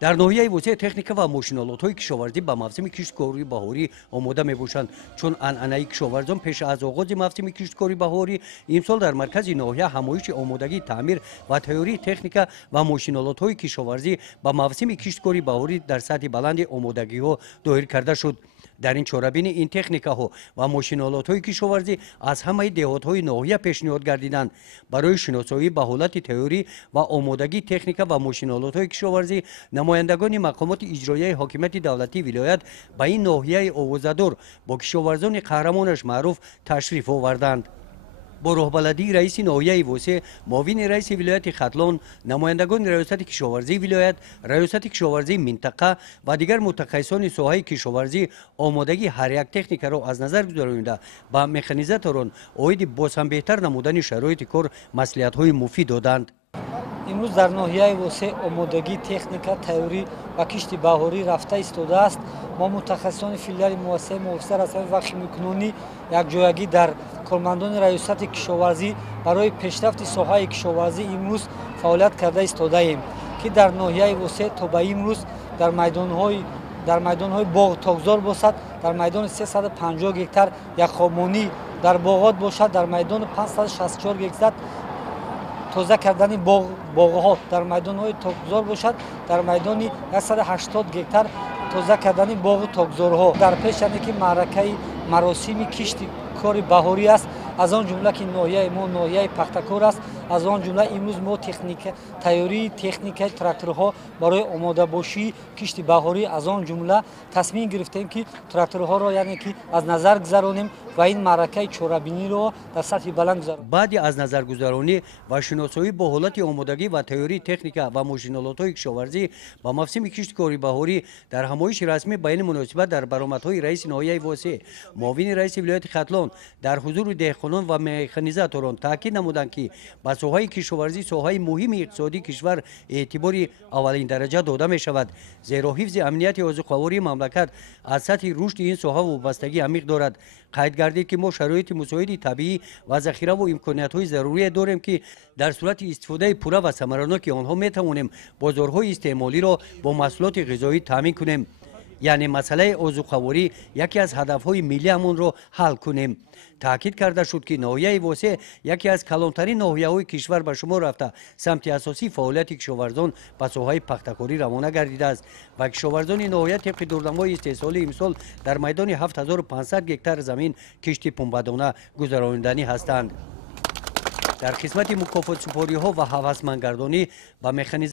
дар ноҳияи восеъ техника ва мошиналотҳои кишоварзӣ ба мавсими кишткории баҳорӣ омода мебошанд. чун анъанаи кишоварзон пеш аз оғози мавсими кишткории баҳорӣ имсол дар маркази ноҳия ҳамоиши омодагии таъмир ва тайёрии техника ва мошиналотҳои кишоварзӣ ба мавсими кишткории баҳорӣ дар сатҳи баланди омодагиҳо доир карда шуд. дар ин чорабини ин техникаҳо ва мошиналотҳои кишоварзӣ аз ҳамаи деҳотҳои ноҳия пешниҳод гардиданд. барои шиносоӣ ба ҳолати тайёрӣ ва омодагии техника ва мошиналотҳои кишоварзӣ намояндагони мақомоти иҷроияи ҳокимияти давлатии вилоят ба ин ноҳияи овозадор бо кишоварзони қаҳрамонаш маъруф ташриф оварданд. бо роҳбаладии раиси ноҳияи восеъ, муовини раиси вилояти Хатлон, намояндагони раёсати кишоварзии вилоят, раёсати кишоварзии минтақа ва дигар мутахассисони соҳаи кишоварзӣ омодагии ҳар як техникаро аз назар гузаронида ба механизаторон оиди боз ҳам беҳтар намудани шароити кор маслиҳатҳои муфид доданд. имрӯз дар ноҳияи восеъ омодагии техника, тайёрӣ ва кишти баҳорӣ рафта истодааст. мо мутахассисони филиали муассисаи муҳофизати расавӣ ва химикунонӣ якҷоягӣ дар кормандони раёсати кишоварзӣ барои пешрафти соҳаи кишоварзӣ имрӯз фаъолият карда истодаем, ки дар ноҳияи восеъ то ба имрӯз дар майдонҳои боғ тогзор бошад, дар майдони 350 гектар яхобмонӣ дар боғот бошад, дар майдони 564 гектар тоза кардани боғҳо дар майдонҳои тогзор бошад, дар майдони 180 гектар тоза кардани боғу тогзорҳо. дар пешане ки маъракаи маросими кишти кори баҳорӣ аст, аз он ҷумла ки ноҳияи мо ноҳияи пахтакор аст, аз он ҷумла имрӯз мо тайёрии техникаи тракторҳо барои омодабошии кишти баҳорӣ, аз он ҷумла тасмим гирифтем ки тракторҳоро яъне ки аз назар гузаронем ва ин маъракаи чорабиниро дар сатҳи баланд гузаронем. баъди аз назаргузаронӣ ва шиносоӣ бо ҳолати омодагӣ ва тайёрии техника ва мошиналотҳои кишоварзӣ ба мавсими кишткори баҳорӣ дар ҳамоиши расмӣ байни муносибат дар баромадҳои раиси ноҳияи восеъ, муовини раиси вилояти Хатлон дар ҳузури деҳқонон ва механизаторон таъкид намуданд ки ба соҳаи кишоварзӣ соҳаи муҳими иқтисодии кишвар эътибори аввалиндараҷа дода мешавад, зеро ҳифзи амнияти озуқавории мамлакат аз сатҳи рушди ин соҳа вобастагӣ амиқ дорад. қайд гардид ки мо шароити мусоиди табиӣ ва захираву имкониятҳои зарурие дорем ки дар сурати истифодаи пурра ва самараноки онҳо метавонем бозорҳои истеъмолиро бо маҳсулоти ғизоӣ таъмин кунем, яъне масъалаи озуқаворӣ яке аз ҳадафҳои миллиамонро ҳал кунем. таъкид карда шуд ки ноҳияи восеъ яке аз калонтарин ноҳияҳои кишвар ба шумор рафта самти асосии фаъолияти кишоварзон ба соҳаи пахтакорӣ равона гардидааст ва кишоварзони ноҳия тибқи дурнамои истеҳсолӣ имсол дар майдони 7500 гектар замин кишти пунбадона гузарониданӣ ҳастанд. дар қисмати мукофотсупориҳо ва ҳавасмандгардонӣ ба механизм